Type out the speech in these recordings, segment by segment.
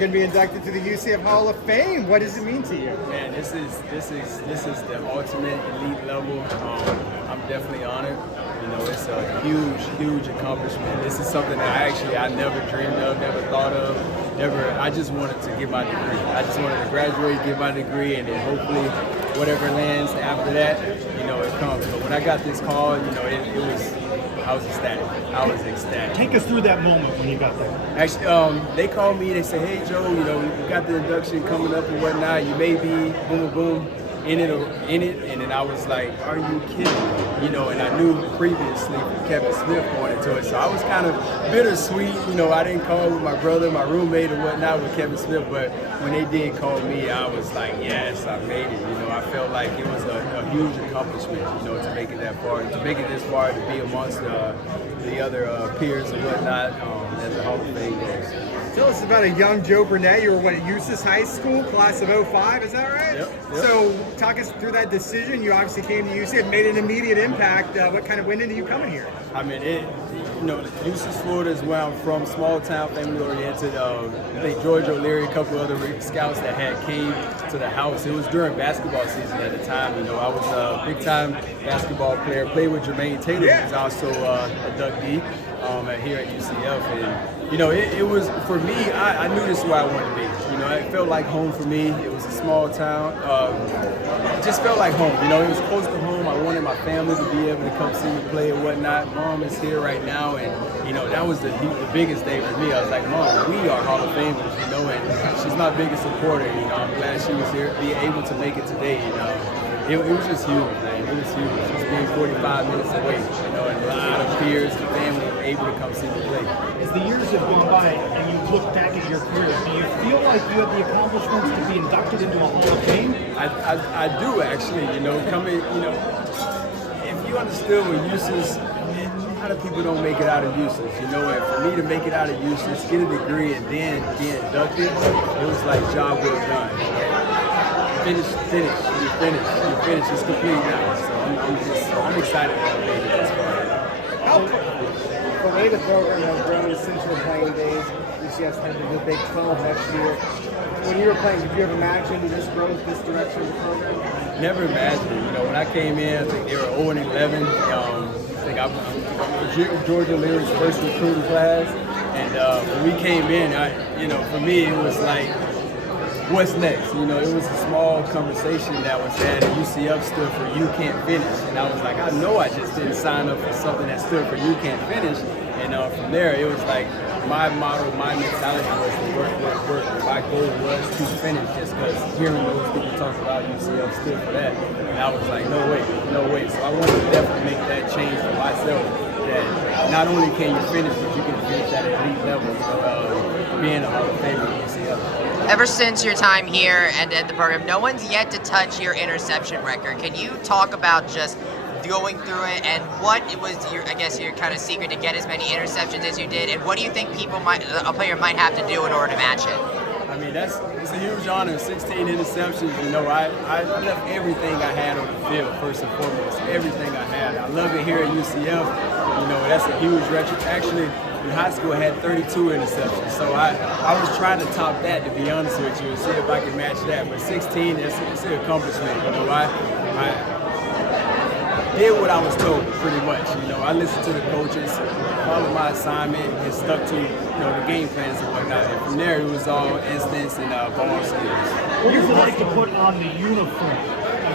Going to be inducted to the UCF Hall of Fame. What does it mean to you? Man, this is the ultimate elite level. I'm definitely honored. You know, it's a huge accomplishment. This is something that I never dreamed of, never thought of, I just wanted to get my degree. I just wanted to graduate, get my degree, and then hopefully whatever lands after that, you know, it comes. But when I got this call, you know, I was ecstatic. Take us through that moment when you got there. Actually, they called me. They said, "Hey, Joe, you know, we got the induction coming up and whatnot. You may be boom, in it." And then I was like, "Are you kidding?" You know, and I knew previously Kevin Smith wanted to it, so I was kind of bittersweet. You know, I didn't call with my brother, my roommate, or whatnot with Kevin Smith, but when they did call me, I was like, "Yes, I made it." You know, I felt like it was a huge accomplishment. You know, to make it that far, to make it this far, to be amongst the other peers and whatnot as the Hall of Fame goes. Tell us about a young Joe Burnett. You were at UCF High School, class of 05, is that right? Yep. So talk us through that decision. You obviously came to UCF, made an immediate impact. What kind of went into you coming here? I mean, you know, UCF, Florida is where I'm from, small town, family oriented. I think George O'Leary, a couple other scouts that came to the house. It was during basketball season at the time. You know, I was a big time basketball player, played with Jermaine Taylor, who's also a ducked here at UCF. And, you know, it was, for me, I knew this is where I wanted to be. You know, it felt like home for me. It was a small town. It just felt like home. You know, it was close to home. I wanted my family to be able to come see me play and whatnot. Mom is here right now, and, you know, that was the biggest day for me. I was like, Mom, we are Hall of Famers, you know, and she's my biggest supporter. You know, I'm glad she was here, be able to make it today, you know. It was just huge, man. It was huge. Just being 45 minutes away, you know, and a lot of peers and family were able to come see me play. As the years have gone by and you look back at your career, do you feel like you have the accomplishments to be inducted into a Hall of Fame? I do, actually. You know, coming, you know, if you understood what UCF, a lot of people don't make it out of UCF, you know, and for me to make it out of UCF, get a degree, and then get inducted, it was like job well done. Finish, you finish, it's complete now. So I'm excited to have made it this far. The way the program has grown since your playing days, UCF's headed to the Big 12 next year. When you were playing, did you ever imagine this growth, this direction of the program? Never imagined it. You know, when I came in, I think they were 0-11. I think I was George O'Leary's first recruiting class, and when we came in, you know, for me it was like, what's next? You know, it was a small conversation that was had, and UCF stood for You Can't Finish. And I was like, I know I just didn't sign up for something that stood for You Can't Finish. And from there, it was like my motto, my mentality was to work. My goal was to finish, just because hearing those people talk about UCF stood for that. And I was like, no way. So I wanted to definitely make that change for myself, that not only can you finish, but you can finish at an elite level. So being a Hall of Famer at UCF. Ever since your time here and at the program, no one's yet to touch your interception record. Can you talk about just going through it and what it was your kind of secret to get as many interceptions as you did, and what do you think a player might have to do in order to match it? I mean, it's a huge honor. 16 interceptions. You know, I left everything I had on the field, first and foremost. Everything I had. I love it here at UCF. You know, that's a huge record. Actually, in high school, I had 32 interceptions. So I was trying to top that, to be honest with you, and see if I could match that. But 16, it's an accomplishment. You know, I did what I was told, pretty much. You know, I listened to the coaches, followed my assignment, and stuck to, you know, the game plans and whatnot. And from there, it was all instance and ball skills. What was it like to put on the uniform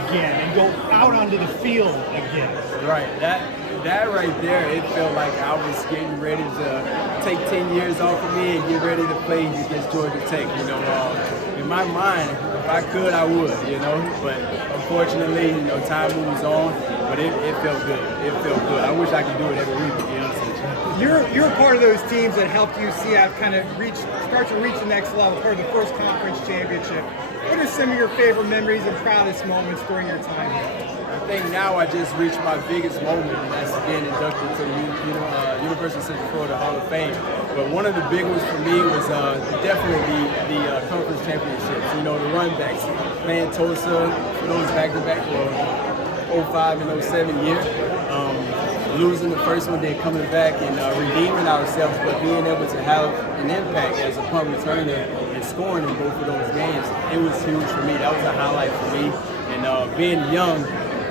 again and go out onto the field again? Right. That right there, it felt like I was getting ready to take 10 years off of me and get ready to play against Georgia Tech. You know, in my mind, if I could, I would, you know. But unfortunately, you know, time moves on. But it felt good. It felt good. I wish I could do it every week, to be honest with you. You're part of those teams that helped UCF kind of start to reach the next level, part of the first conference championship. What are some of your favorite memories and proudest moments during your time here? I think now I just reached my biggest moment, and that's being inducted to the University of Central Florida Hall of Fame. But one of the big ones for me was definitely the conference championships. You know, the run backs, playing Tulsa for those back-to-back 05 and 07 year. Losing the first one, then coming back and redeeming ourselves, but being able to have an impact as a punt returner and scoring in both of those games, it was huge for me. That was a highlight for me. And being young,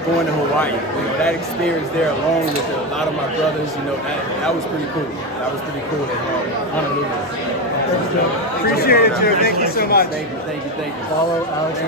going to Hawaii, that experience there along with a lot of my brothers, that was pretty cool. That was pretty cool in Honolulu. Appreciate it, Joe. Thank you so much. Thank you. Follow Alex.